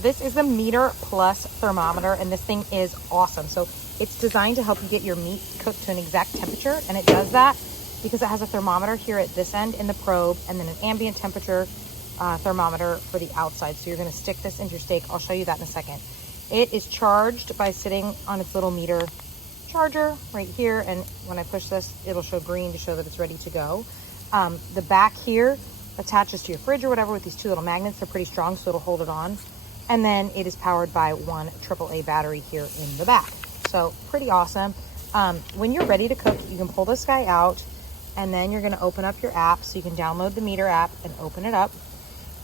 This is the Meter Plus thermometer, and this thing is awesome. So it's designed to help you get your meat cooked to an exact temperature, and it does that because it has a thermometer here at this end in the probe, and then an ambient temperature thermometer for the outside. So you're gonna stick this into your steak. I'll show you that in a second. It is charged by sitting on its little meter charger right here, and when I push this, it'll show green to show that it's ready to go. The back here attaches to your fridge or whatever with these two little magnets. They're pretty strong, so it'll hold it on. And then it is powered by one AAA battery here in the back. So pretty awesome. When you're ready to cook, you can pull this guy out, and then you're gonna open up your app. So you can download the Meter app and open it up,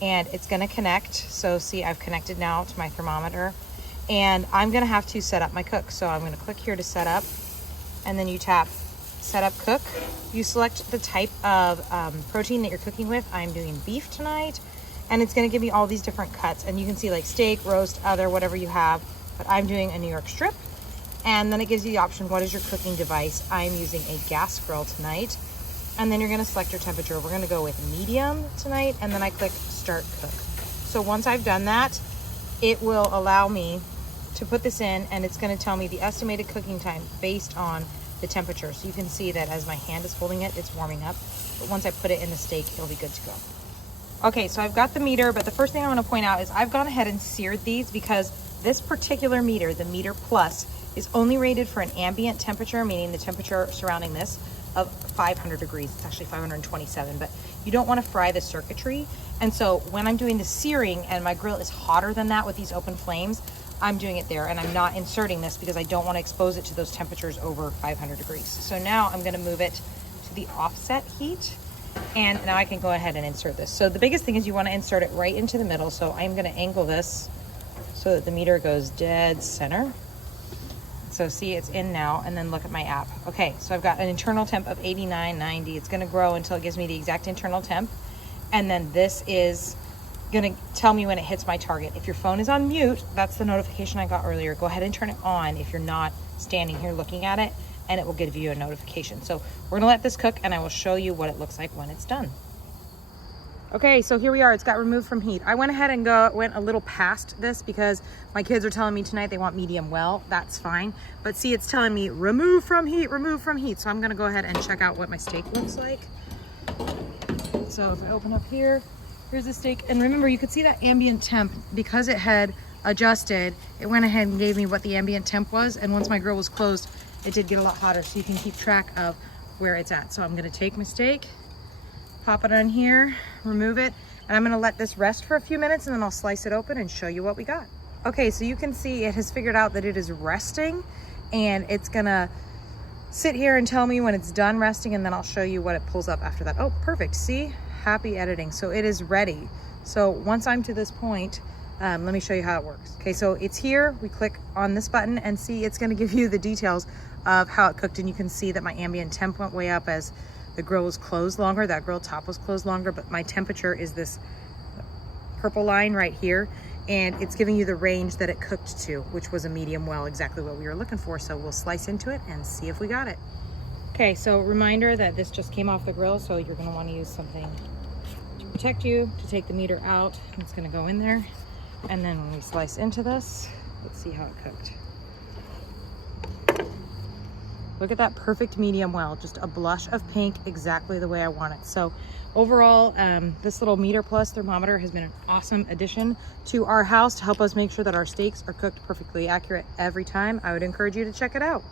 and it's gonna connect. So see, I've connected now to my thermometer, and I'm gonna have to set up my cook. So I'm gonna click here to set up, and then you tap set up cook. You select the type of protein that you're cooking with. I'm doing beef tonight, and it's gonna give me all these different cuts, and you can see like steak, roast, other, whatever you have, but I'm doing a New York strip. And then it gives you the option, what is your cooking device? I'm using a gas grill tonight. And then you're gonna select your temperature. We're gonna go with medium tonight, and then I click start cook. So once I've done that, it will allow me to put this in, and it's gonna tell me the estimated cooking time based on the temperature. So you can see that as my hand is holding it, it's warming up. But once I put it in the steak, it'll be good to go. Okay, so I've got the meter, but the first thing I wanna point out is I've gone ahead and seared these because this particular meter, the Meter Plus, is only rated for an ambient temperature, meaning the temperature surrounding this of 500 degrees. It's actually 527, but you don't want to fry the circuitry. And so when I'm doing the searing and my grill is hotter than that with these open flames, I'm doing it there, and I'm not inserting this because I don't want to expose it to those temperatures over 500 degrees. So now I'm going to move it to the offset heat, and now I can go ahead and insert this. So the biggest thing is you want to insert it right into the middle. So I'm going to angle this so that the meter goes dead center. So see, it's in now, and then look at my app. Okay, so I've got an internal temp of 89.90. It's gonna grow until it gives me the exact internal temp. And then this is gonna tell me when it hits my target. If your phone is on mute, that's the notification I got earlier. Go ahead and turn it on if you're not standing here looking at it, and it will give you a notification. So we're gonna let this cook, and I will show you what it looks like when it's done. Okay, so here we are. It's got removed from heat. I went ahead and went a little past this because my kids are telling me tonight they want medium well. That's fine. But see, it's telling me remove from heat, remove from heat. So I'm gonna go ahead and check out what my steak looks like. So if I open up here, here's the steak. And remember, you could see that ambient temp. Because it had adjusted, it went ahead and gave me what the ambient temp was. And once my grill was closed, it did get a lot hotter, so you can keep track of where it's at. So I'm gonna take my steak, pop it on here, remove it, and I'm gonna let this rest for a few minutes, and then I'll slice it open and show you what we got. Okay, so you can see it has figured out that it is resting, and it's gonna sit here and tell me when it's done resting, and then I'll show you what it pulls up after that. Oh, perfect, see? Happy editing. So it is ready. So once I'm to this point, let me show you how it works. Okay, so it's here, we click on this button, and see, it's gonna give you the details of how it cooked, and you can see that my ambient temp went way up as the grill was closed longer, that grill top was closed longer, but my temperature is this purple line right here, and it's giving you the range that it cooked to, which was a medium well, exactly what we were looking for. So we'll slice into it and see if we got it. Okay, so reminder that this just came off the grill, so you're gonna wanna use something to protect you, to take the meter out. It's gonna go in there, and then when we slice into this, let's see how it cooked. Look at that perfect medium well, just a blush of pink, exactly the way I want it. So overall, this little Meter Plus thermometer has been an awesome addition to our house to help us make sure that our steaks are cooked perfectly accurate every time. I would encourage you to check it out.